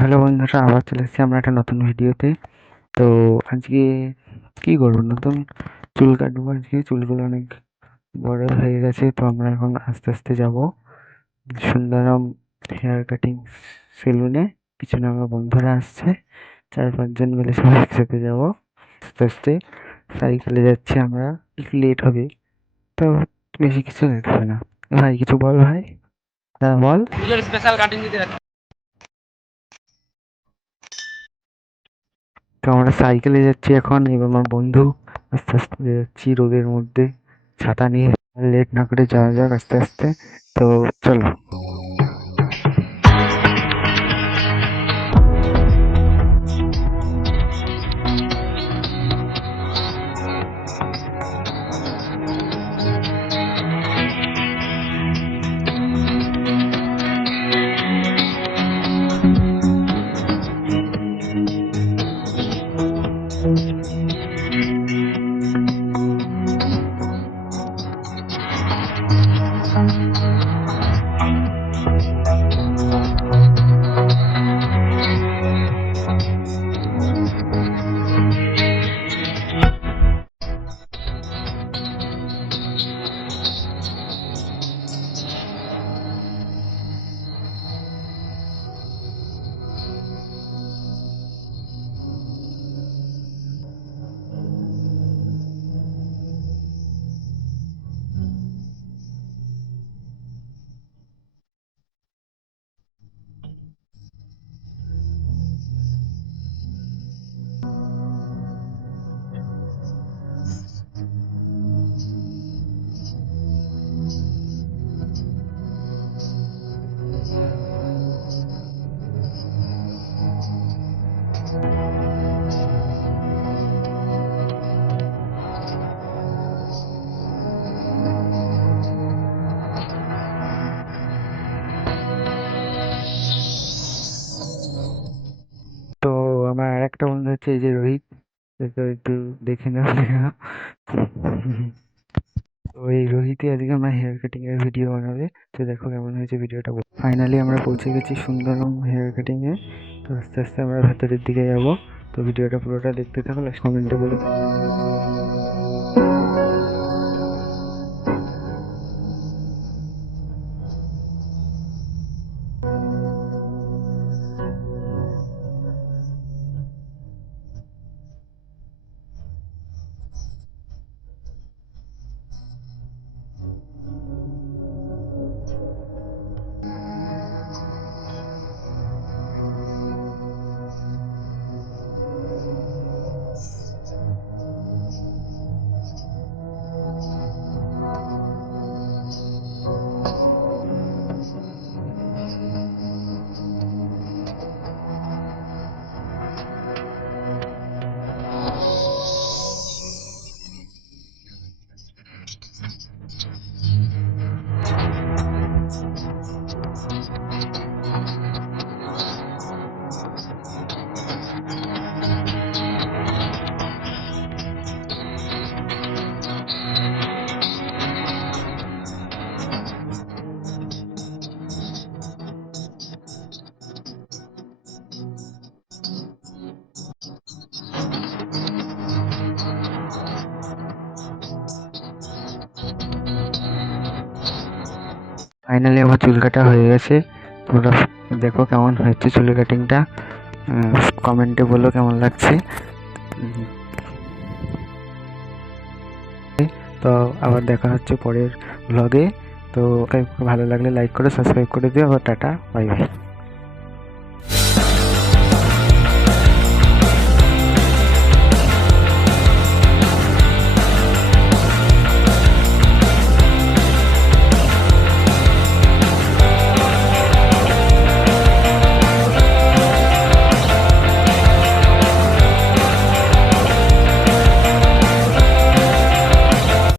হ্যালো বন্ধুরা, আবার চলে এসেছি আমরা একটা নতুন ভিডিওতে। তো আজকে কি করবো, নতুন চুল কাটবো। আজকে চুলগুলো অনেক বড় হয়ে গেছে, তো আমরা এখন আস্তে আস্তে যাব সুন্দরম হেয়ার কাটিং সেলুনে। পিছনে আমার বন্ধুরা আসছে, 4-5 জন মিলে সবাই একসাথে যাবো। আস্তে আস্তে সাইকেলে যাচ্ছি আমরা, একটু লেট হবে, তো বেশি কিছু লেট হবে না। ভাই কিছু বল, ভাই দাদা বল। স্পেশাল কাটিং দিতে তো আমরা সাইকেলে যাচ্ছি এখন, এবং আমার বন্ধু আস্তে আস্তে যাচ্ছি রোদের মধ্যে ছাতা নিয়ে। লেট না করে যাওয়া যাক আস্তে আস্তে। তো চলো। তো আমার আর একটা বন্ধু হচ্ছে এই যে রোহিত, তো একটু দেখে নেওয়া। তো এই রোহিতই আজকে আমার হেয়ার কাটিং এর ভিডিও বানাবে। তো দেখো কেমন হয়েছে ভিডিওটা। ফাইনালি আমরা পৌঁছে গেছি সুন্দরম হেয়ার কাটিং এ। তো আস্তে আস্তে আমরা ভেতরের দিকে যাব। তো ভিডিওটা পুরোটা দেখতে থাকো, লাস্ট কমেন্টে বলে। ফাইনালি আমার চুল কাটা হয়ে গেছে। তোমরা দেখো কেমন হয়েছে চুল কাটিংটা, কমেন্টে বলো কেমন লাগছে। তো আবার দেখা হচ্ছে পরের ব্লগে। তো ভালো লাগলে লাইক করে সাবস্ক্রাইব করে দিও। আবার টাটা, বাই বাই।